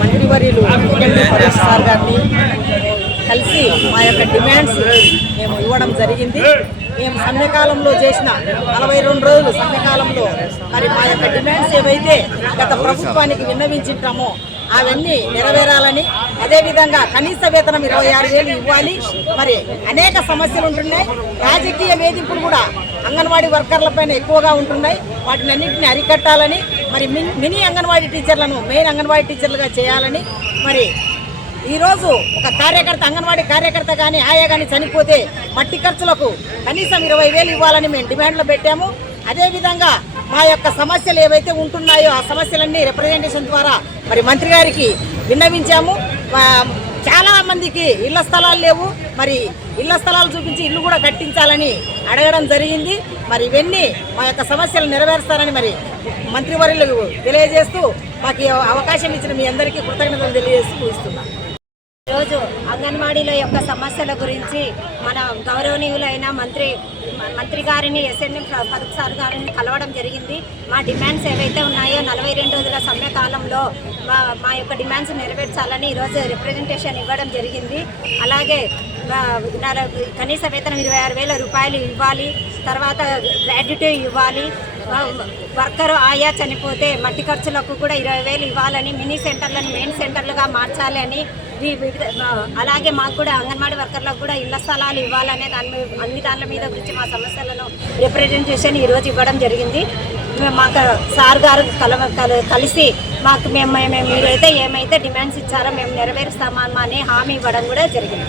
మంత్రివర్యులు సార్ గారిని కలిసి మా యొక్క డిమాండ్స్ మేము ఇవ్వడం జరిగింది. మేము సమ్మెకాలంలో చేసిన 42 రోజులు సమ్మెకాలంలో మరి మా యొక్క డిమాండ్స్ ఏవైతే గత ప్రభుత్వానికి విన్నవించుంటామో అవన్నీ నెరవేరాలని, అదేవిధంగా కనీస వేతనం 26,000 ఇవ్వాలి. మరి అనేక సమస్యలు ఉంటున్నాయి. రాజకీయ వేధింపులు కూడా అంగన్వాడీ వర్కర్లపైన ఎక్కువగా ఉంటున్నాయి. వాటిని అన్నింటినీ అరికట్టాలని, మరి మినీ అంగన్వాడీ టీచర్లను మెయిన్ అంగన్వాడీ టీచర్లుగా చేయాలని, మరి ఈరోజు ఒక కార్యకర్త అంగన్వాడీ కార్యకర్త కానీ ఆయా కానీ చనిపోతే మట్టి ఖర్చులకు కనీసం 20,000 ఇవ్వాలని మేము డిమాండ్లో పెట్టాము. అదేవిధంగా మా యొక్క సమస్యలు ఏవైతే ఉంటున్నాయో ఆ సమస్యలన్నీ రిప్రజెంటేషన్ ద్వారా మరి మంత్రి గారికి విన్నవించాము. చాలా మందికి ఇళ్ల స్థలాలు లేవు, మరి ఇళ్ల స్థలాలు చూపించి ఇల్లు కూడా కట్టించాలని అడగడం జరిగింది. మరి ఇవన్నీ మా యొక్క సమస్యలు నెరవేరుస్తారని మరి మంత్రివర్యులకు తెలియజేస్తూ మాకు అవకాశం ఇచ్చిన మీ అందరికీ కృతజ్ఞతలు తెలియజేస్తూ ముగిస్తున్నాం. ఈరోజు అంగన్వాడీల యొక్క సమస్యల గురించి మన గౌరవనీయులైన మంత్రి గారిని ఎస్ఎన్ఎం ఫరూక్ సార్ గారిని కలవడం జరిగింది. మా డిమాండ్స్ ఏవైతే ఉన్నాయో 42 రోజుల సమ్మె కాలంలో మా యొక్క డిమాండ్స్ నెరవేర్చాలని ఈరోజు రిప్రజెంటేషన్ ఇవ్వడం జరిగింది. అలాగే కనీస వేతనం 26,000 రూపాయలు ఇవ్వాలి, తర్వాత గ్రాడ్యుటీ ఇవ్వాలి, వర్కరు ఆయా చనిపోతే మట్టి ఖర్చులకు కూడా 20,000 ఇవ్వాలని, మినీ సెంటర్లను మెయిన్ సెంటర్లుగా మార్చాలి అని, అలాగే మాకు కూడా అంగన్వాడీ వర్కర్లకు కూడా ఇళ్ల స్థలాలు ఇవ్వాలనే అన్ని దానిల మీద గురించి మా సమస్యలను రిప్రజెంటేషన్ ఈరోజు ఇవ్వడం జరిగింది. మాకు సార్ గారు కలిసి మాకు మీరైతే ఏమైతే డిమాండ్స్ ఇచ్చారో మేము నెరవేరుస్తామని హామీ ఇవ్వడం కూడా జరిగింది.